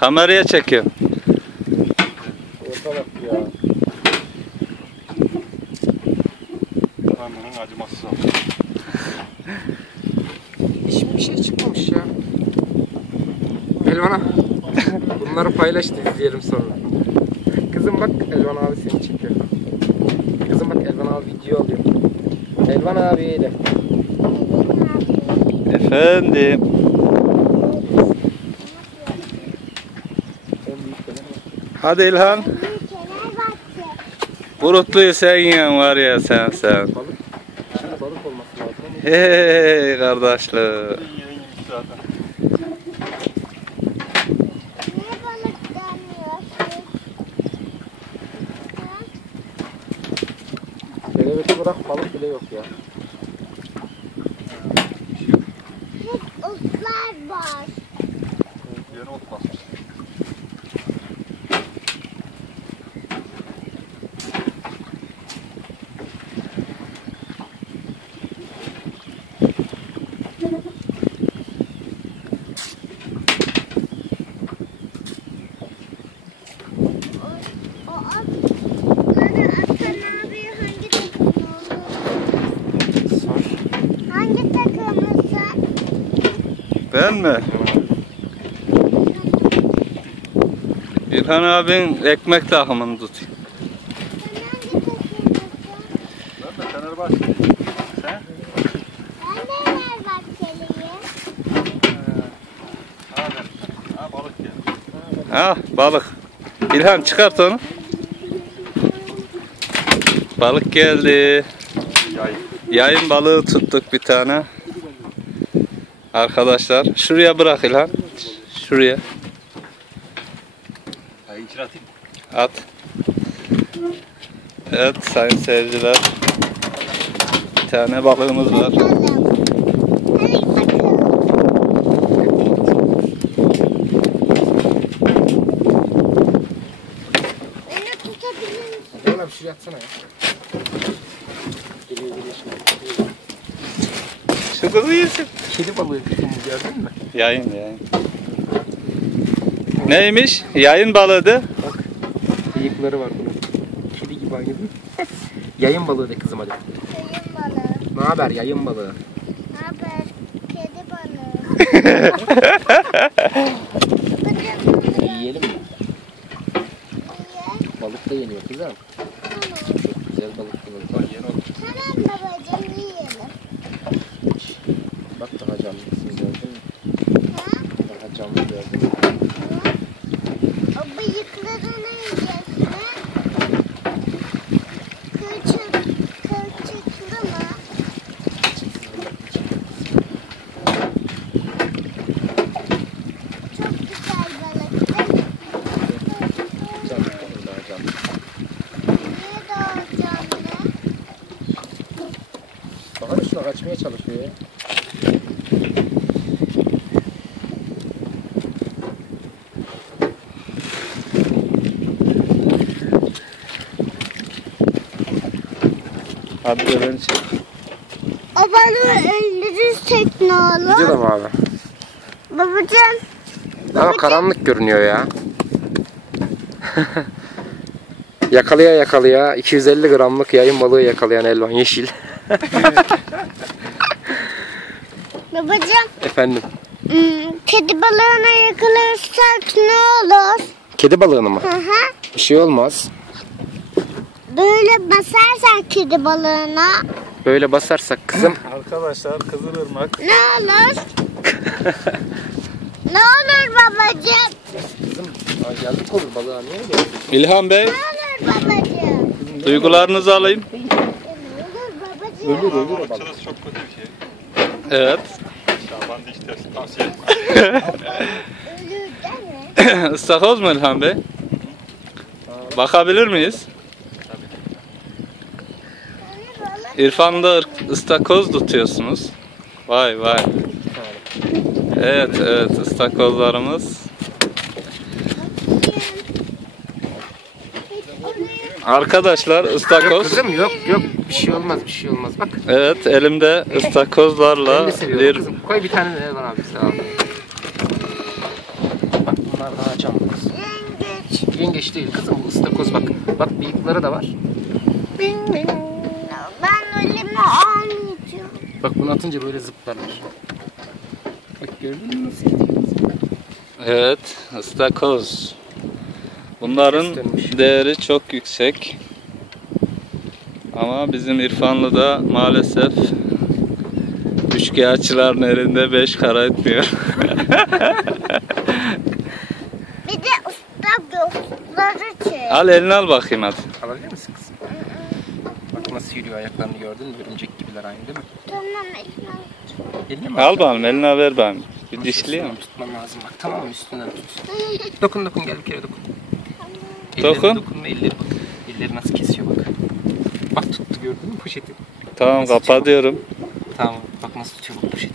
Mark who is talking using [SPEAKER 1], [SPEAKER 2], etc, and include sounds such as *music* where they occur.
[SPEAKER 1] Kameraya çekiyor.
[SPEAKER 2] Orta bak ya. Kanunun acımasız abi.
[SPEAKER 3] Hiçbir şey çıkmamış ya. Elvan'a bunları paylaş da izleyelim sonra. Kızım bak Elvan abi seni çekiyor. Kızım bak Elvan abi video alıyor. Elvan abi de.
[SPEAKER 1] Efendim. Hadi İlhan. Kurutluyu sen yiyen var ya sen sen.
[SPEAKER 3] Şimdi balık olması lazım
[SPEAKER 1] Hey kardeşler.
[SPEAKER 4] Balık
[SPEAKER 3] kelebeki bırak balık bile yok ya.
[SPEAKER 1] Mi? İlhan abin ekmek takımını tut.
[SPEAKER 2] Ben de Fenerbahçe. Sen?
[SPEAKER 4] Ben de Fenerbahçeliyim.
[SPEAKER 2] Ha, balık.
[SPEAKER 1] İlhan çıkart onu. Balık geldi.
[SPEAKER 2] Yay.
[SPEAKER 1] Yayın balığı tuttuk bir tane. Arkadaşlar şuraya bırak İlhan. Şuraya at. Evet sayın seyirciler. Bir tane balığımız var.
[SPEAKER 3] Şuraya atsana ya.
[SPEAKER 1] Şu kızı yesin.
[SPEAKER 3] Kedi balığı kızım gördün mü?
[SPEAKER 1] Yayın yayın. Neymiş? Yayın balığıydı.
[SPEAKER 3] Bıyıkları var bunun. Kedi gibi aynı Yayın balığı de kızım hadi.
[SPEAKER 4] Köyün balığı.
[SPEAKER 3] Ne haber yayın balığı?
[SPEAKER 4] Ne haber? Kedi balığı.
[SPEAKER 3] Yiyelim mi? Balık da yeniyor kızım.
[SPEAKER 4] Tamam.
[SPEAKER 3] Çok güzel balık
[SPEAKER 2] ot.
[SPEAKER 4] Tamam babacığım yiyelim.
[SPEAKER 3] Bak daha canlısın gördün mü?
[SPEAKER 4] Ha?
[SPEAKER 3] Daha canlı gördün mü?
[SPEAKER 4] O bıyıklarını yiyeceksin. Kılçık, kılçıklı mı? Çok güzel balık?
[SPEAKER 3] Canlı balık daha canlı.
[SPEAKER 4] Niye daha canlı?
[SPEAKER 3] Bakın şuna kaçmaya çalışıyor ya.
[SPEAKER 1] Hadi de beni çek.
[SPEAKER 4] O balığı öldürürsek ne olur?
[SPEAKER 3] Mı abi?
[SPEAKER 4] Babacığım.
[SPEAKER 3] Ama karanlık görünüyor ya. *laughs* yakalaya yakalaya 250 gramlık yayın balığı yakalayan Elvan Yeşil. *laughs*
[SPEAKER 4] Babacığım.
[SPEAKER 3] Efendim.
[SPEAKER 4] hmm, Kedi balığına yakalarsak ne olur?
[SPEAKER 3] Kedi balığını mı?
[SPEAKER 4] Hı hı.
[SPEAKER 3] Bir şey olmaz.
[SPEAKER 4] Böyle basarsak kedi balığına
[SPEAKER 3] Böyle basarsak kızım.
[SPEAKER 1] Arkadaşlar Kızılırmak.
[SPEAKER 4] ne olur? *laughs* ne olur babacığım?
[SPEAKER 3] Kızım yazık olur balığa niye öyle?
[SPEAKER 1] İlhan Bey
[SPEAKER 4] Ne olur babacığım?
[SPEAKER 1] duygularınızı alayım.
[SPEAKER 4] Ne olur babacığım?
[SPEAKER 3] Ölür ölür.
[SPEAKER 2] Balıkçılık çok kötü bir şey.
[SPEAKER 1] Evet.
[SPEAKER 2] Şaban diş tersi tavsiye etmem.
[SPEAKER 4] Ölür değil mi? *laughs*
[SPEAKER 1] Istakoz mu İlhan Bey? Bakabilir miyiz?
[SPEAKER 4] Hani balık
[SPEAKER 1] İrfan'da ıstakoz tutuyorsunuz. Vay vay. Evet evet ıstakozlarımız. Arkadaşlar ıstakoz.
[SPEAKER 3] Kızım yok yok bir şey olmaz bir şey olmaz bak.
[SPEAKER 1] Evet elimde ıstakozlarla bir
[SPEAKER 3] kızım. Koy bir tane de Elvan abi sağ ol. Bak Bunlar daha canlı kız.
[SPEAKER 4] Yengeç.
[SPEAKER 3] Yengeç değil kızım bu ıstakoz bak. Bak bıyıkları da var. Bing bing.
[SPEAKER 4] Almayacağım.
[SPEAKER 3] Bak bunu atınca böyle zıplarlar. Bak gördün mü nasıl gidiyor?
[SPEAKER 1] Evet, ıstakoz. Bunların değeri çok yüksek. Ama bizim İrfanlı'da maalesef üçkağıtçıların elinde beş kara etmiyor.
[SPEAKER 4] Bir de usta gözleri *laughs* çek.
[SPEAKER 1] al elini al bakayım hadi.
[SPEAKER 3] Alabilir misin kızım? Nasıl yürüyor ayaklarını gördün mü? Örümcek gibiler aynı değil mi?
[SPEAKER 4] Tamam.
[SPEAKER 3] Eline mi
[SPEAKER 1] Al bakalım eline ver ben. Bir dişleyeyim.
[SPEAKER 3] üstünden Tutman lazım bak tamam mı üstünden tut. *laughs* Dokun dokun gel bir kere dokun. Ellerine
[SPEAKER 1] Dokun.
[SPEAKER 3] dokunma elleri bak. Elleri nasıl kesiyor bak. Bak tuttu gördün mü poşeti?
[SPEAKER 1] Tamam kapatıyorum.
[SPEAKER 3] Tamam bak nasıl tutuyor bu poşeti.